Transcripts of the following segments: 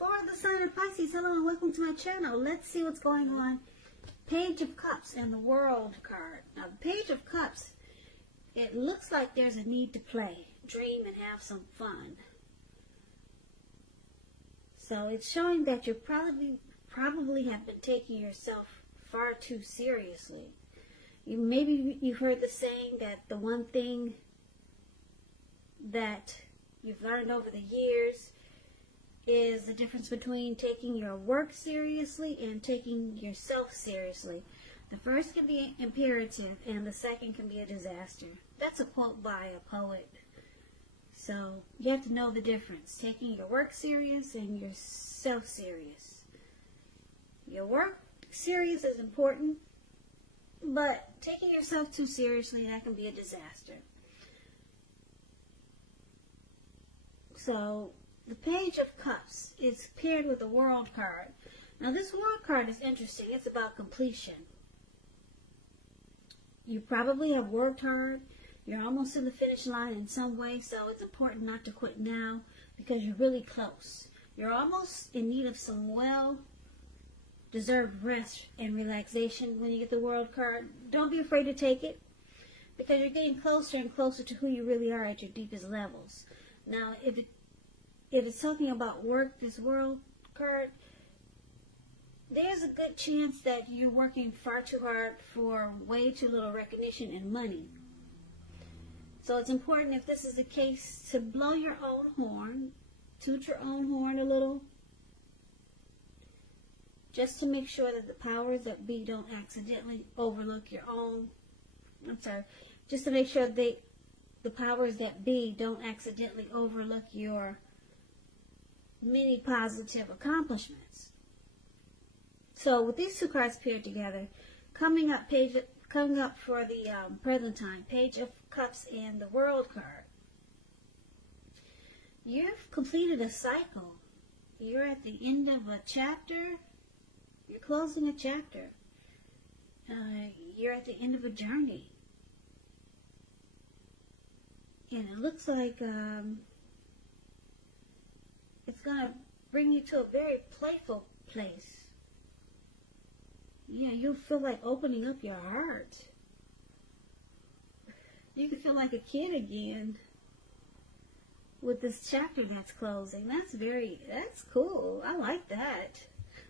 For the sign of Pisces, hello and welcome to my channel. Let's see what's going on. Page of Cups and the World card. Now, the Page of Cups, it looks like there's a need to play, dream, and have some fun. So it's showing that you probably have been taking yourself far too seriously. Maybe you've heard the saying that the one thing that you've learned over the years is the difference between taking your work seriously and taking yourself seriously. The first can be imperative and the second can be a disaster. That's a quote by a poet. So you have to know the difference. Taking your work serious and yourself serious. Your work serious is important, but taking yourself too seriously, that can be a disaster. So the Page of Cups is paired with the World card. Now this World card is interesting. It's about completion. You probably have worked hard. You're almost in the finish line in some way, so it's important not to quit now because you're really close. You're almost in need of some well-deserved rest and relaxation when you get the World card. Don't be afraid to take it because you're getting closer and closer to who you really are at your deepest levels. Now, if it's talking about work, this World card, there's a good chance that you're working far too hard for way too little recognition and money. So it's important, if this is the case, to blow your own horn, toot your own horn a little, just to make sure that the powers that be don't accidentally overlook your own, just to make sure the powers that be don't accidentally overlook your many positive accomplishments. So with these two cards paired together, coming up for the present time, Page of Cups and the World card. You've completed a cycle. You're at the end of a chapter. You're closing a chapter. You're at the end of a journey. And it looks like it's going to bring you to a very playful place. Yeah, you'll feel like opening up your heart. You can feel like a kid again with this chapter that's closing. That's cool. I like that.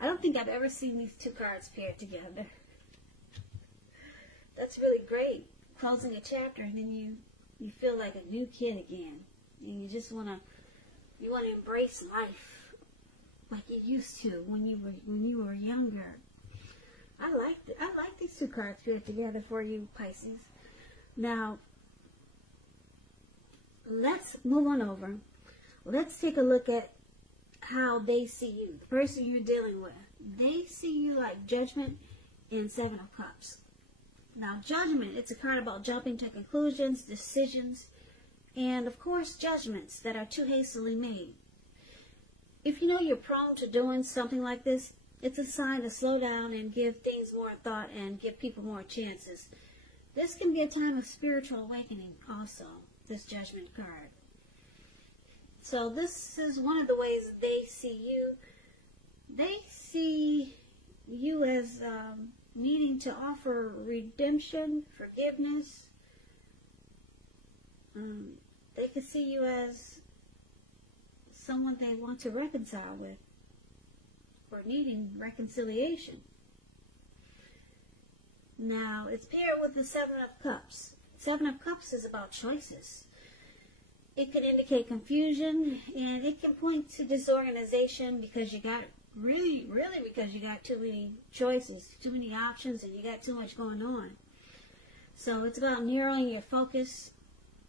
I don't think I've ever seen these two cards paired together. That's really great. Closing a chapter and then you feel like a new kid again. And you just want to embrace life like you used to when you were younger. I like these two cards paired together for you, Pisces. Now, let's move on over. Let's take a look at how they see you, the person you're dealing with. They see you like Judgment and Seven of Cups. Now, Judgment, it's a card about jumping to conclusions, decisions, and, of course, judgments that are too hastily made. If you know you're prone to doing something like this, it's a sign to slow down and give things more thought and give people more chances. This can be a time of spiritual awakening also, this Judgment card. So this is one of the ways they see you. They see you as needing to offer redemption, forgiveness. They can see you as someone they want to reconcile with, or needing reconciliation. Now, it's paired with the Seven of Cups. Seven of Cups is about choices. It can indicate confusion, and it can point to disorganization because you got, really because you got too many choices, too many options, and you got too much going on. So it's about narrowing your focus.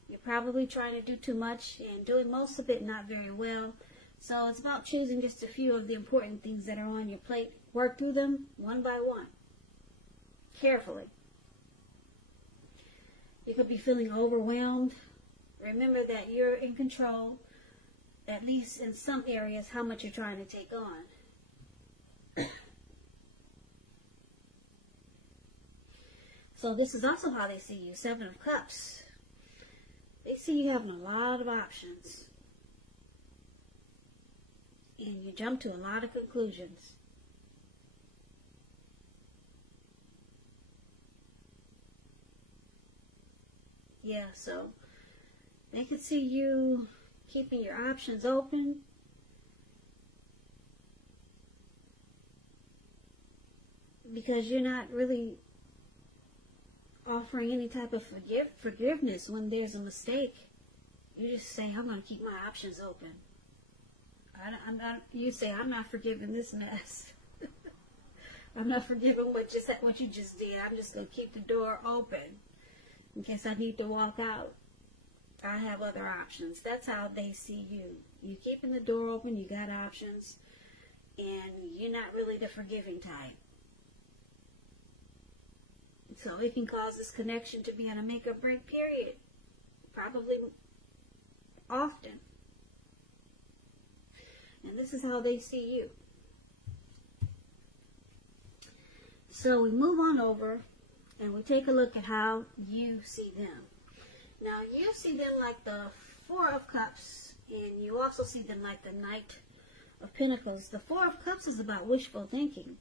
You're probably trying to do too much and doing most of it not very well. So it's about choosing just a few of the important things that are on your plate. Work through them one by one, carefully. You could be feeling overwhelmed. Remember that you're in control, at least in some areas, how much you're trying to take on. So this is also how they see you, Seven of Cups. They see you having a lot of options. and you jump to a lot of conclusions. Yeah, so they could see you keeping your options open. Because you're not really offering any type of forgiveness when there's a mistake. You just say, I'm going to keep my options open. You say, I'm not forgiving this mess. I'm not forgiving what you just did. I'm just going to keep the door open. In case I need to walk out, I have other options. That's how they see you. You keeping the door open, you got options, and you're not really the forgiving type. So it can cause this connection to be on a make or break period. Probably often. And this is how they see you. So we move on over and we take a look at how you see them. Now you see them like the Four of Cups, and you also see them like the Knight of Pentacles. The Four of Cups is about wishful thinking.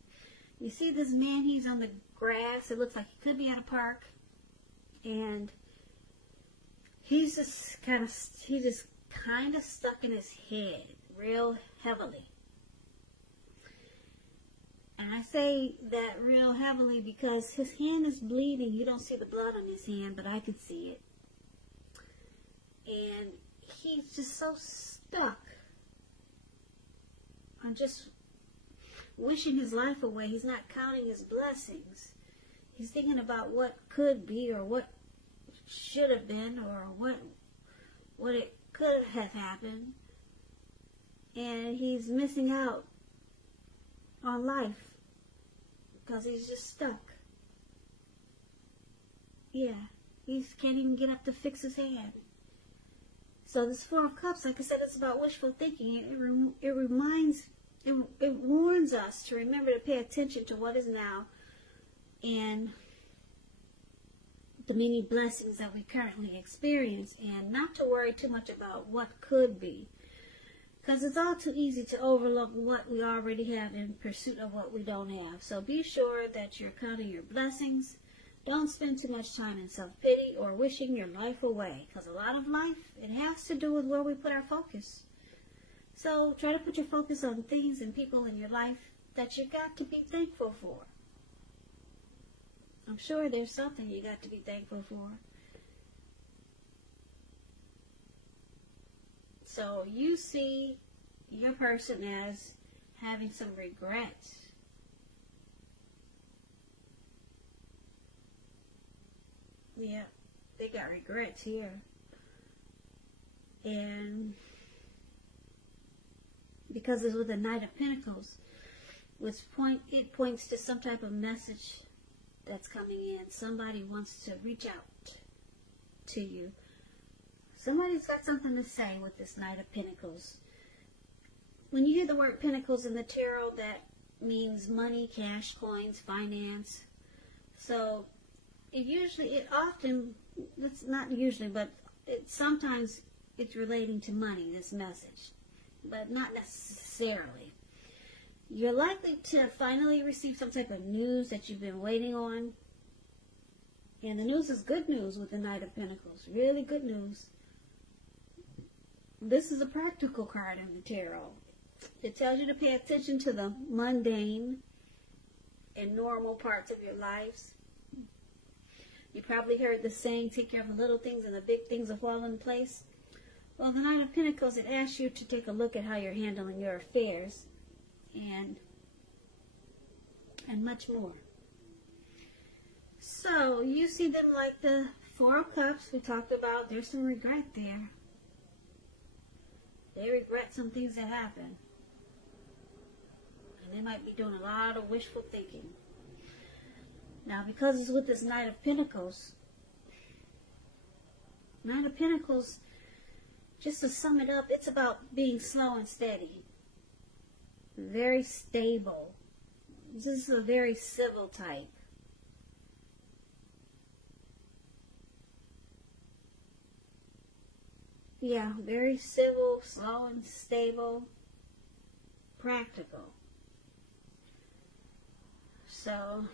You see this man, he's on the grass. It looks like he could be at a park. And he's just kind of stuck in his head real heavily. And I say that real heavily because his hand is bleeding. You don't see the blood on his hand, but I can see it. And he's just so stuck on just wishing his life away. He's not counting his blessings. He's thinking about what could be or what should have been or what it could have happened. And he's missing out on life because he's just stuck. Yeah, he can't even get up to fix his hand. So this Four of Cups, like I said, it's about wishful thinking. It warns us to remember to pay attention to what is now and the many blessings that we currently experience, and not to worry too much about what could be. Because it's all too easy to overlook what we already have in pursuit of what we don't have. So be sure that you're counting your blessings. Don't spend too much time in self-pity or wishing your life away. Because a lot of life, it has to do with where we put our focus. So try to put your focus on things and people in your life that you got to be thankful for. I'm sure there's something you got to be thankful for. So you see your person as having some regrets. Yeah, they got regrets here. And because it's with the Knight of Pentacles, it points to some type of message that's coming in. Somebody wants to reach out to you. Somebody's got something to say with this Knight of Pentacles. When you hear the word Pentacles in the tarot, that means money, cash, coins, finance. So sometimes it's relating to money, this message, but not necessarily. You're likely to finally receive some type of news that you've been waiting on. And the news is good news with the Knight of Pentacles. Really good news. This is a practical card in the tarot. It tells you to pay attention to the mundane and normal parts of your lives. You probably heard the saying, take care of the little things and the big things will fall in place. Well, the Knight of Pentacles, it asks you to take a look at how you're handling your affairs and much more. So, you see them like the Four of Cups we talked about. There's some regret there. They regret some things that happened. And they might be doing a lot of wishful thinking. Now, because it's with this Knight of Pentacles, just to sum it up, it's about being slow and steady. Very stable. This is a very civil type. Yeah, very civil, slow and stable. practical. So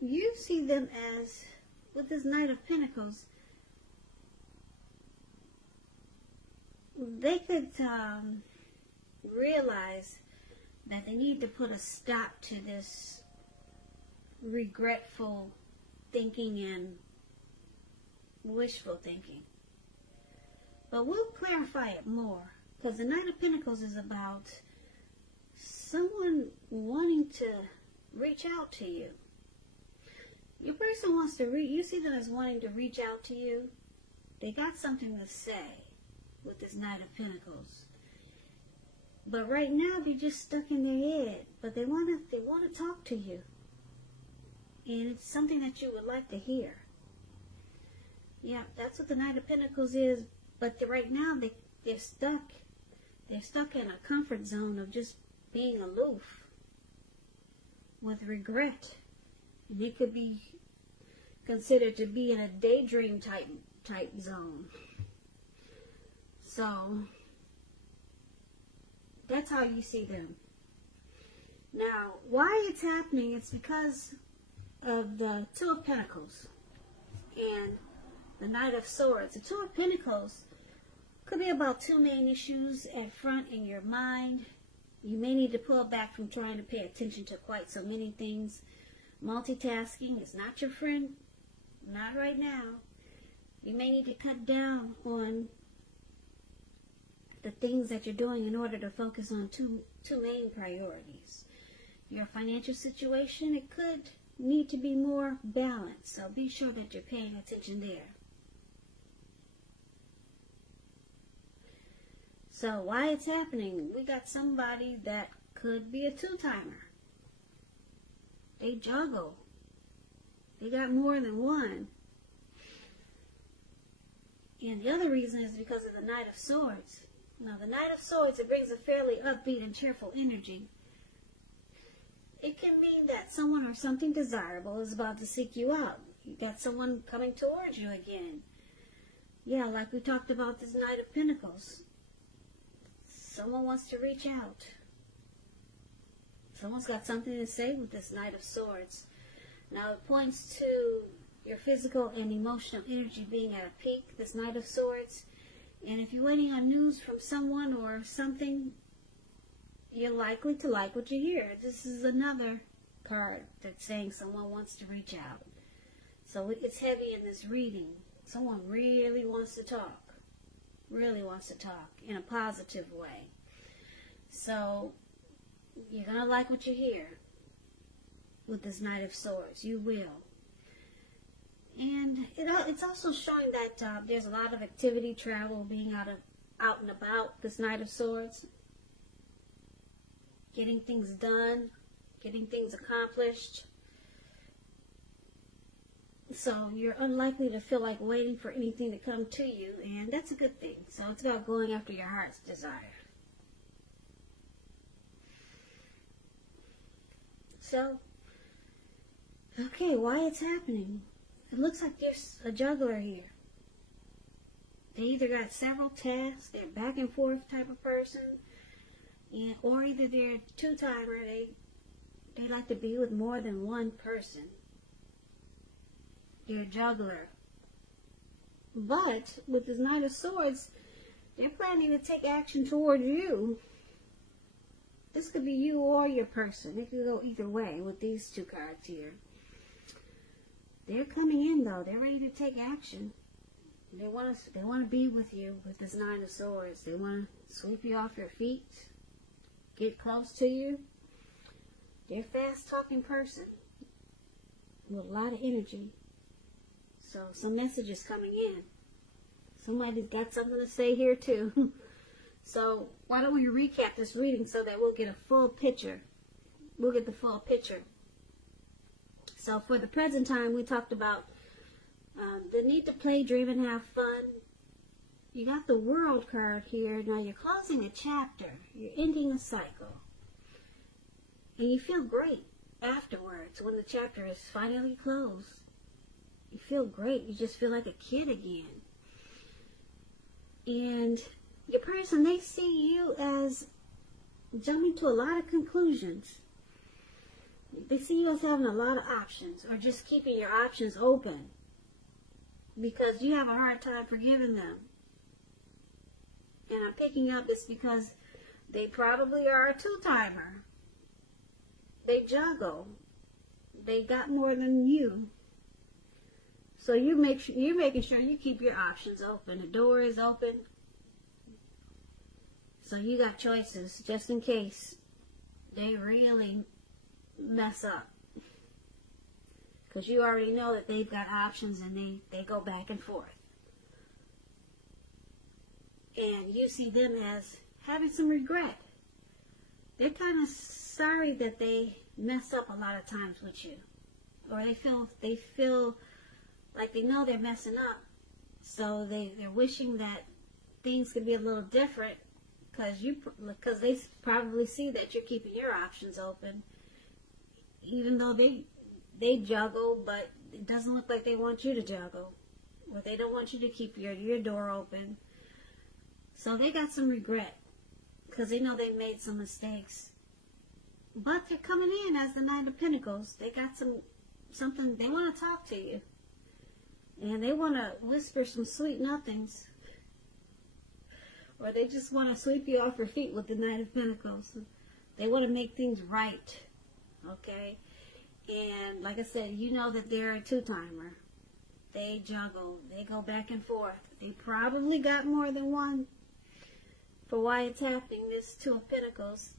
you see them as, with this Knight of Pentacles, they could realize that they need to put a stop to this regretful thinking and wishful thinking. But we'll clarify it more, because the Knight of Pentacles is about someone wanting to reach out to you. Your person wants to you see them as wanting to reach out to you. They got something to say with this Knight of Pentacles. But right now they're just stuck in their head. But they want to talk to you. And it's something that you would like to hear. Yeah, that's what the Knight of Pentacles is. But right now they're stuck. They're stuck in a comfort zone of just being aloof with regret. And it could be considered to be in a daydream type zone. So that's how you see them. Now, why it's happening, it's because of the Two of Pentacles and the Knight of Swords. The Two of Pentacles could be about two main issues at front in your mind. You may need to pull back from trying to pay attention to quite so many things. Multitasking is not your friend. Not right now. You may need to cut down on the things that you're doing in order to focus on two main priorities. Your financial situation, it could need to be more balanced. So be sure that you're paying attention there. So why it's happening? We got somebody that could be a two-timer. They juggle. They got more than one. And the other reason is because of the Knight of Swords. Now, the Knight of Swords, it brings a fairly upbeat and cheerful energy. It can mean that someone or something desirable is about to seek you out. You got someone coming towards you again. Yeah, like we talked about this Knight of Pentacles. Someone wants to reach out. Someone's got something to say with this Knight of Swords. Now, it points to your physical and emotional energy being at a peak, this Knight of Swords. And if you're waiting on news from someone or something, you're likely to like what you hear. This is another card that's saying someone wants to reach out. So it's heavy in this reading. Someone really wants to talk. Really wants to talk in a positive way. So you're going to like what you hear with this Knight of Swords. You will. And it's also showing that there's a lot of activity, travel, being out and about, this Knight of Swords. Getting things done, getting things accomplished. So you're unlikely to feel like waiting for anything to come to you, and that's a good thing. So it's about going after your heart's desire. So, okay, why it's happening? It looks like there's a juggler here. They either got several tasks, they're back and forth type of person, or either they're a two-timer, they like to be with more than one person. They're a juggler. But with this Knight of Swords, they're planning to take action toward you. This could be you or your person. It could go either way with these two cards here. They're coming in though. They're ready to take action. They want to be with you with this Nine of Swords. They want to sweep you off your feet, get close to you. They're a fast-talking person with a lot of energy. So some messages coming in. Somebody's got something to say here too. So why don't we recap this reading so that we'll get a full picture. We'll get the full picture. So for the present time, we talked about the need to play, dream, and have fun. You got the World card here. Now you're closing a chapter. You're ending a cycle. And you feel great afterwards when the chapter is finally closed. You feel great. You just feel like a kid again. And your person, they see you as jumping to a lot of conclusions. They see you as having a lot of options, or just keeping your options open because you have a hard time forgiving them. And I'm picking up it's because they probably are a two-timer. They juggle. They got more than you. So you're making sure you keep your options open. The door is open. So you got choices just in case they really mess up. Because you already know that they've got options and they go back and forth. And you see them as having some regret. They're kind of sorry that they mess up a lot of times with you. Or they feel like they know they're messing up. So they're wishing that things could be a little different because they probably see that you're keeping your options open. Even though they juggle, but it doesn't look like they want you to juggle. Or they don't want you to keep your door open. So they got some regret because they know they made some mistakes. But they're coming in as the Knight of Pentacles. They got something, they want to talk to you. And they want to whisper some sweet nothings. Or they just want to sweep you off your feet with the Knight of Pentacles. They want to make things right. Okay? And like I said, you know that they're a two-timer. They juggle. They go back and forth. They probably got more than one for why it's happening, this Two of Pentacles.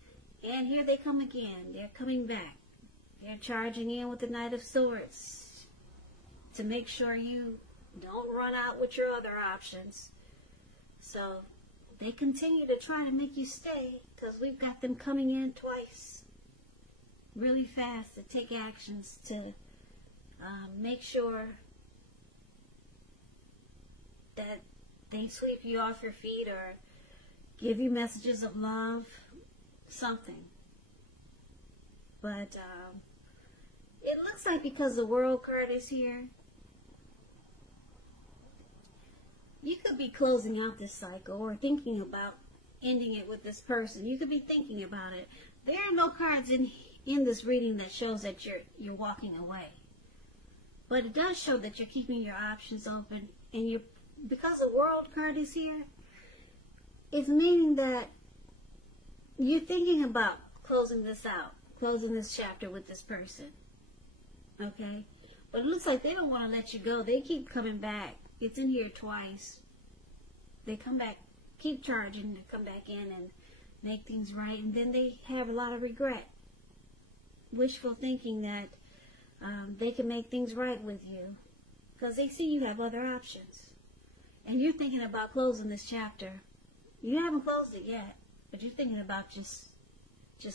And here they come again. They're coming back. They're charging in with the Knight of Swords to make sure you don't run out with your other options. So they continue to try to make you stay because we've got them coming in twice really fast to take actions to make sure that they sweep you off your feet or give you messages of love, something. But it looks like because the World card is here, you could be closing out this cycle or thinking about ending it with this person. You could be thinking about it. There are no cards in this reading that shows that you're walking away. But it does show that you're keeping your options open, and because the World card is here, it's meaning that you're thinking about closing this out, closing this chapter with this person. Okay? But it looks like they don't want to let you go. They keep coming back. It's in here twice. They come back, keep charging to come back in and make things right. And then they have a lot of regret. Wishful thinking that they can make things right with you. Because they see you have other options. And you're thinking about closing this chapter. You haven't closed it yet. But you're thinking about just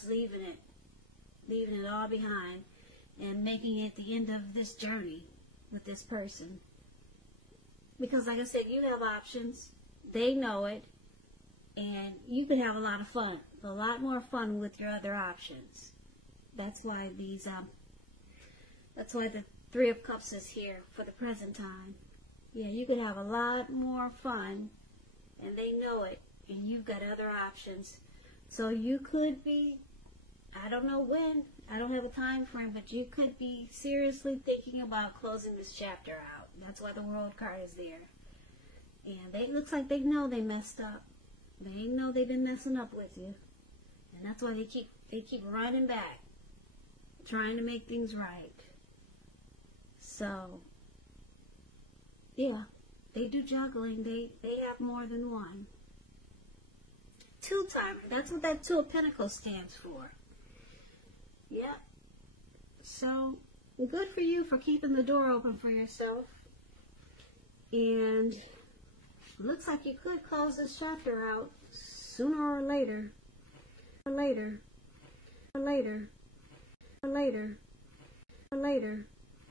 leaving it all behind. And making it the end of this journey with this person. Because like I said, you have options. They know it. And you can have a lot of fun. A lot more fun with your other options. That's why the Three of Cups is here for the present time. Yeah, you could have a lot more fun. And they know it. And you've got other options. So you could be, I don't know when, I don't have a time frame, but you could be seriously thinking about closing this chapter out. That's why the World card is there. And it looks like they know they messed up. They know they've been messing up with you. And that's why they keep running back, trying to make things right. So, yeah, they do juggling. They have more than one. Two-timer. That's what that Two of Pentacles stands for. Yeah. So, good for you for keeping the door open for yourself. And looks like you could close this chapter out sooner or later. Or later. Or later. Or later. Or later.